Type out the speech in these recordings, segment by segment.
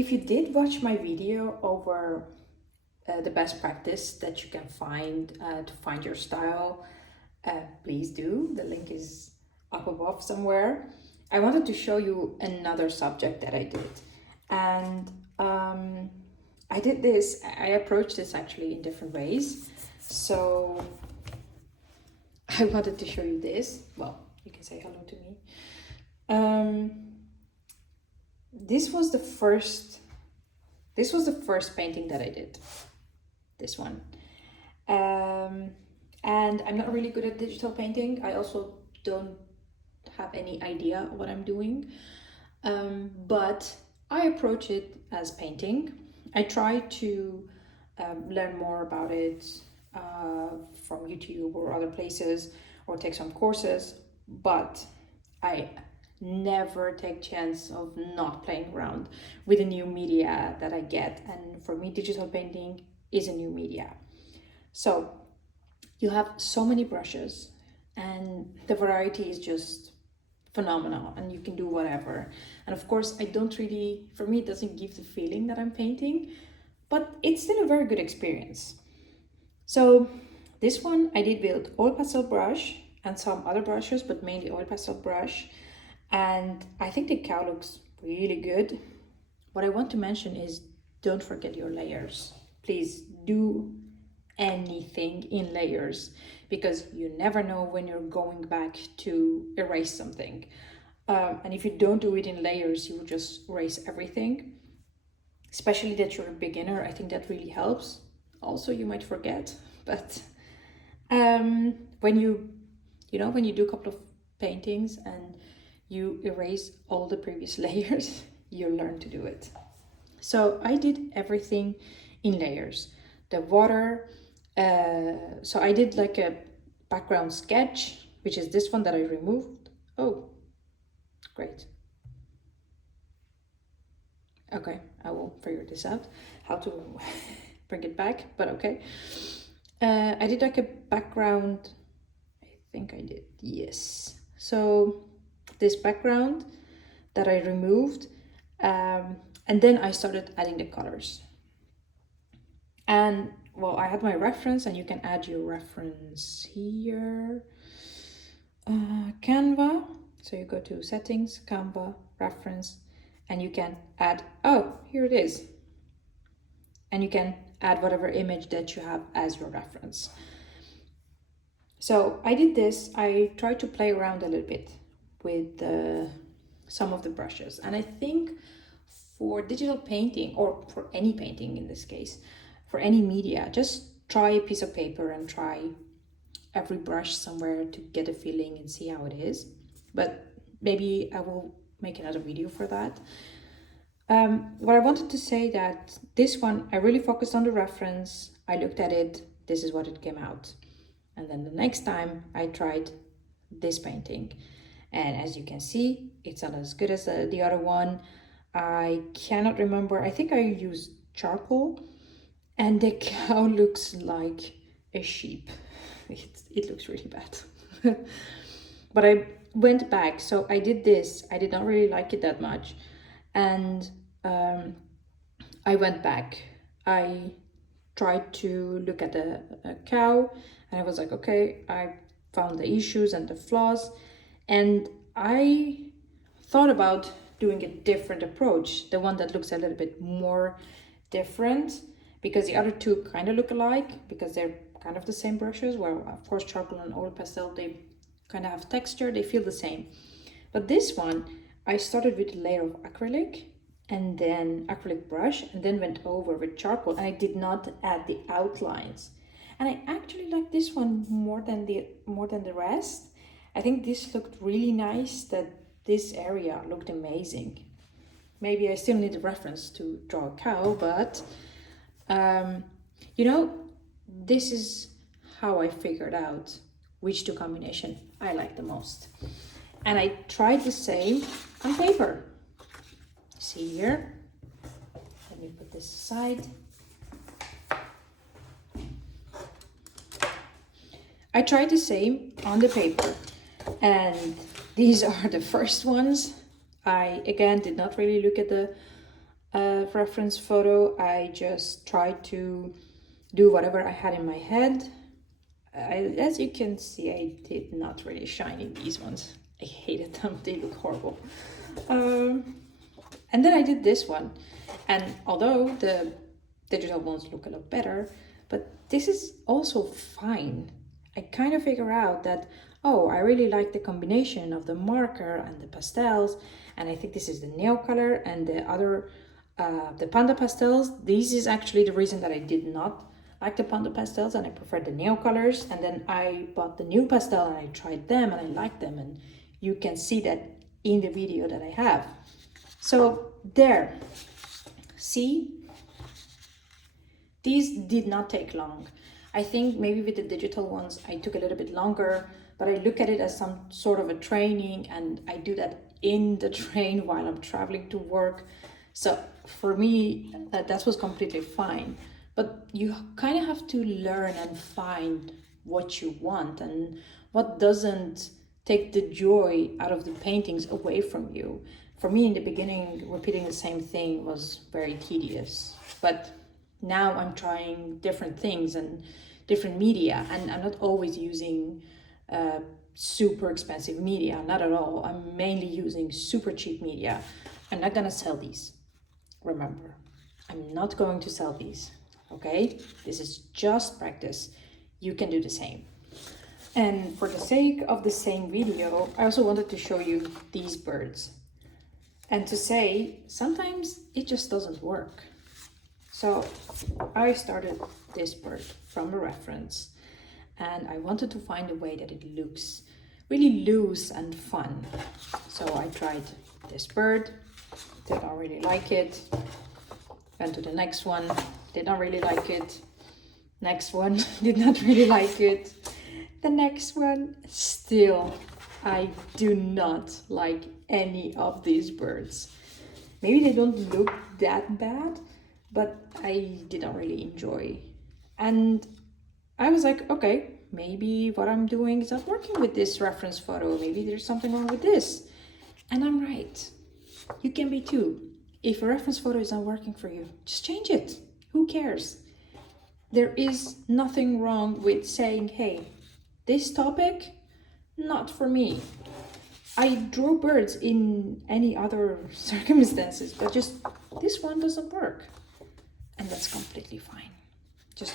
if you did watch my video over the best practice that you can find to find your style, please do. The link is up above somewhere. I wanted to show you another subject that I did. And I approached this actually in different ways. So I wanted to show you this. Well, you can say hello to me. This was the first painting that I did. This one. And I'm not really good at digital painting. I also don't have any idea what I'm doing. But I approach it as painting. I try to learn more about it from YouTube or other places, or take some courses, but I never take chance of not playing around with a new media that I get. And for me, digital painting is a new media. So you have so many brushes and the variety is just phenomenal, and you can do whatever. And of course, for me, it doesn't give the feeling that I'm painting, but it's still a very good experience. So this one I did with oil pastel brush and some other brushes, but mainly oil pastel brush. And I think the cow looks really good. What I want to mention is, don't forget your layers. Please do anything in layers, because you never know when you're going back to erase something. And if you don't do it in layers, you will just erase everything. Especially that you're a beginner, I think that really helps. Also, you might forget, but when you do a couple of paintings and you erase all the previous layers, you learn to do it. So I did everything in layers. The water, so I did like a background sketch, which is this one that I removed. Oh, great. Okay, I will figure this out, how to bring it back, but okay. I did like a background, I think I did, yes. So this background that I removed, and then I started adding the colors. And well, I had my reference, and you can add your reference here. Canva, so you go to settings, Canva, reference, and you can add, oh, here it is. And you can add whatever image that you have as your reference. So I did this, I tried to play around a little bit with some of the brushes. And I think for digital painting, or for any painting in this case, for any media, just try a piece of paper and try every brush somewhere to get a feeling and see how it is. But maybe I will make another video for that. What I wanted to say, that this one, I really focused on the reference. I looked at it, this is what it came out. And then the next time I tried this painting. And as you can see, it's not as good as the other one. I cannot remember, I think I used charcoal, and the cow looks like a sheep. It looks really bad. But I went back, so I did this. I did not really like it that much. And I went back. I tried to look at a cow, and I was like, okay, I found the issues and the flaws. And I thought about doing a different approach, the one that looks a little bit more different, because the other two kind of look alike, because they're kind of the same brushes. Well, of course, charcoal and oil pastel, they kind of have texture, they feel the same. But this one, I started with a layer of acrylic, and then acrylic brush, and then went over with charcoal, and I did not add the outlines. And I actually like this one more than the rest. I think this looked really nice, that this area looked amazing. Maybe I still need a reference to draw a cow, but this is how I figured out which two combination I like the most. And I tried the same on paper. See here, let me put this aside. I tried the same on the paper, and these are the first ones. I again did not really look at the reference photo, I just tried to do whatever I had in my head. As you can see, I did not really shine in these ones. I hated them, they look horrible. And then I did this one, and although the digital ones look a lot better, but this is also fine. I kind of figure out that, oh, I really like the combination of the marker and the pastels, and I think this is the nail color, and the other, the panda pastels, this is actually the reason that I did not like the panda pastels and I preferred the nail colors. And then I bought the new pastel and I tried them and I liked them, and you can see that in the video that I have. So there, see, these did not take long. I think maybe with the digital ones I took a little bit longer, but I look at it as some sort of a training, and I do that in the train while I'm traveling to work. So for me, that was completely fine. But you kind of have to learn and find what you want and what doesn't take the joy out of the paintings away from you. For me, in the beginning, repeating the same thing was very tedious. But now I'm trying different things and different media, and I'm not always using super expensive media, not at all. I'm mainly using super cheap media. I'm not gonna sell these. Remember, I'm not going to sell these. Okay, this is just practice. You can do the same. And for the sake of the same video, I also wanted to show you these birds and to say sometimes it just doesn't work. So I started this bird from a reference, and I wanted to find a way that it looks really loose and fun. So I tried this bird, did not really like it. Went to the next one, did not really like it. Next one, did not really like it. The next one, still, I do not like any of these birds. Maybe they don't look that bad, but I didn't really enjoy. And I was like, okay, maybe what I'm doing is not working with this reference photo. Maybe there's something wrong with this. And I'm right. You can be too. If a reference photo is not working for you, just change it. Who cares? There is nothing wrong with saying, hey, this topic, not for me. I draw birds in any other circumstances, but just this one doesn't work. And that's completely fine. Just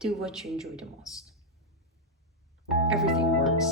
do what you enjoy the most. Everything works.